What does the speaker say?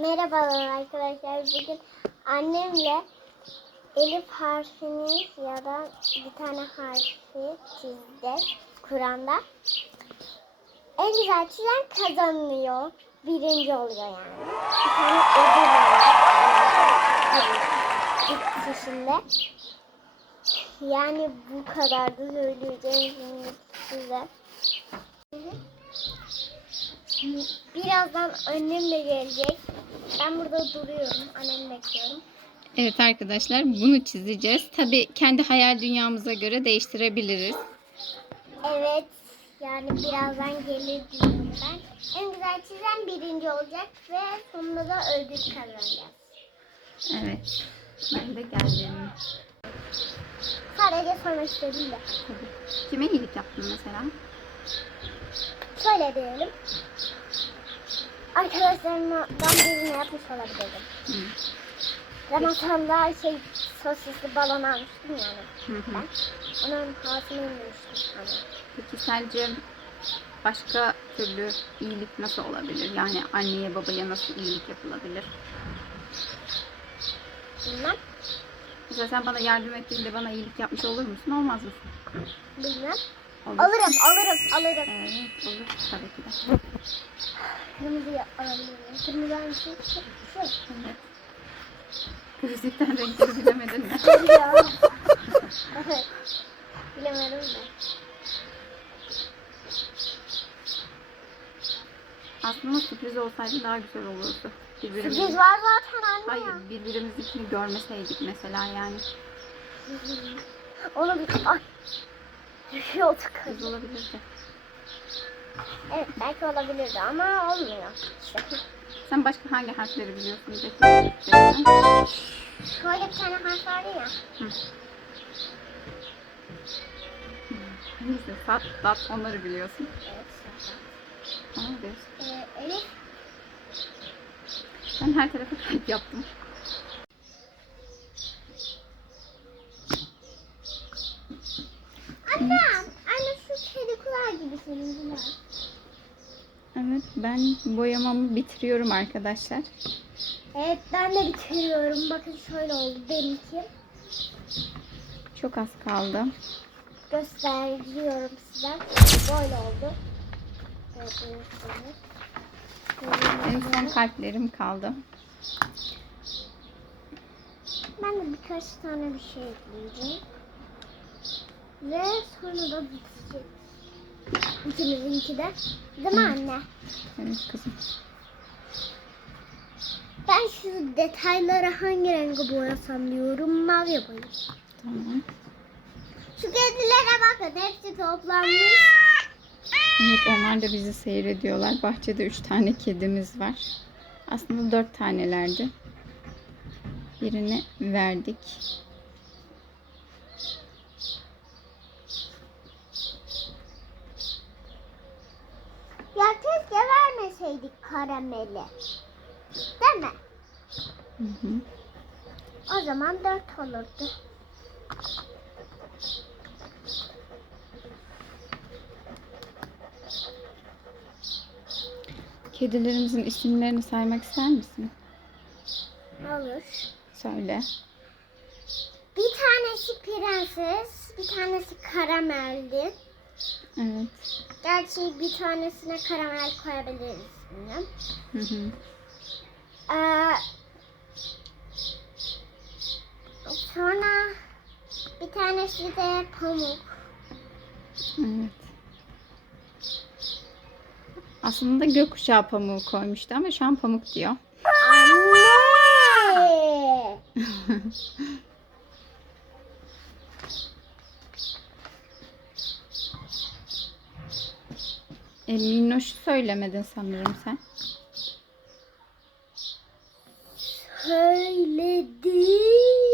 Merhabalar arkadaşlar. Bugün annemle Elif harfini ya da bir tane harfi çizdik Kur'an'da. En güzel çizen kazanıyor. Birinci oluyor yani. Bir tane ödül var. İlk çizimde. Yani bu kadar da söyleyeceğim size. Birazdan annem de gelecek. Ben burada duruyorum. Annemi bekliyorum. Evet arkadaşlar bunu çizeceğiz. Tabi kendi hayal dünyamıza göre değiştirebiliriz. Evet. Yani birazdan gelir diyorum ben. En güzel çizen birinci olacak ve sonunda da ödül kazanacağız. Evet. Ben de geldim. Sadece sormak istedim de. Tabii. Kime iyilik yaptın mesela? Şöyle diyelim. Arkadaşlarımdan birine yapmış olabilirim. Hı. Ramazan'da şey sosisli balon almıştım yani. Hı hı. Ben. Onun havasını indirmiştim. Hani. Peki sence başka türlü iyilik nasıl olabilir? Yani anneye babaya nasıl iyilik yapılabilir? Bilmem. Mesela sen bana yardım ettiğinde bana iyilik yapmış olur musun? Olmaz mısın? Bilmem. Olur. Alırım, alırım, alırım. Evet olur tabii ki de. Kırmızıyı alabilirim. Kırmızı hangisi? Şu. Evet. Gözlükten renkleri bilemedin mi? Ya. evet. Bilemedim de. Aslında sürpriz olsaydı daha güzel olurdu. Birbirimizi... Sürpriz var zaten anne Hayır ya. birbirimizinkini görmeseydik mesela yani. Onu bir... Ay. Güzel olabilirdi. Evet belki olabilirdi ama olmuyor. İşte. Sen başka hangi harfleri biliyorsun? Peki. Şöyle bir tane harf vardı ya. Neyse sat, dat onları biliyorsun. Evet. Tamam diyorsun. Ee, Elif. Ben her tarafa kalp yaptım. Anne. Anne şu kedi kulağı gibi seninkiler. Evet ben boyamamı bitiriyorum arkadaşlar. Evet ben de bitiriyorum. Bakın şöyle oldu benimki. Çok az kaldı. Gösteriyorum size. Böyle oldu. Gibi. son kalplerim kaldı. Ben de birkaç tane bir şey ekleyeceğim. Ve sonra da bitecek. İkimizinki de. Değil mi anne? Evet kızım. Ben şu detayları hangi rengi boyasam diyorum. Mavi boyayayım. Tamam. Şu kedilere bakın. Hepsi toplanmış. Evet onlar da bizi seyrediyorlar. Bahçede üç tane kedimiz var. Aslında dört tanelerdi. Birini verdik. Ya keşke vermeseydik karameli. Değil mi? Hı hı. O zaman dört olurdu. Kedilerimizin isimlerini saymak ister misin? Olur. Söyle. Bir tanesi prenses, bir tanesi karameldi. Evet. Gerçi bir tanesine karamel koyabiliriz. Bilmiyorum. Hı hı. Ee, sonra bir tanesi de pamuk. Evet. Aslında gökkuşağı pamuğu koymuştu ama şu an pamuk diyor. Anne! E, minnoşu söylemedin sanırım sen. Söyledim.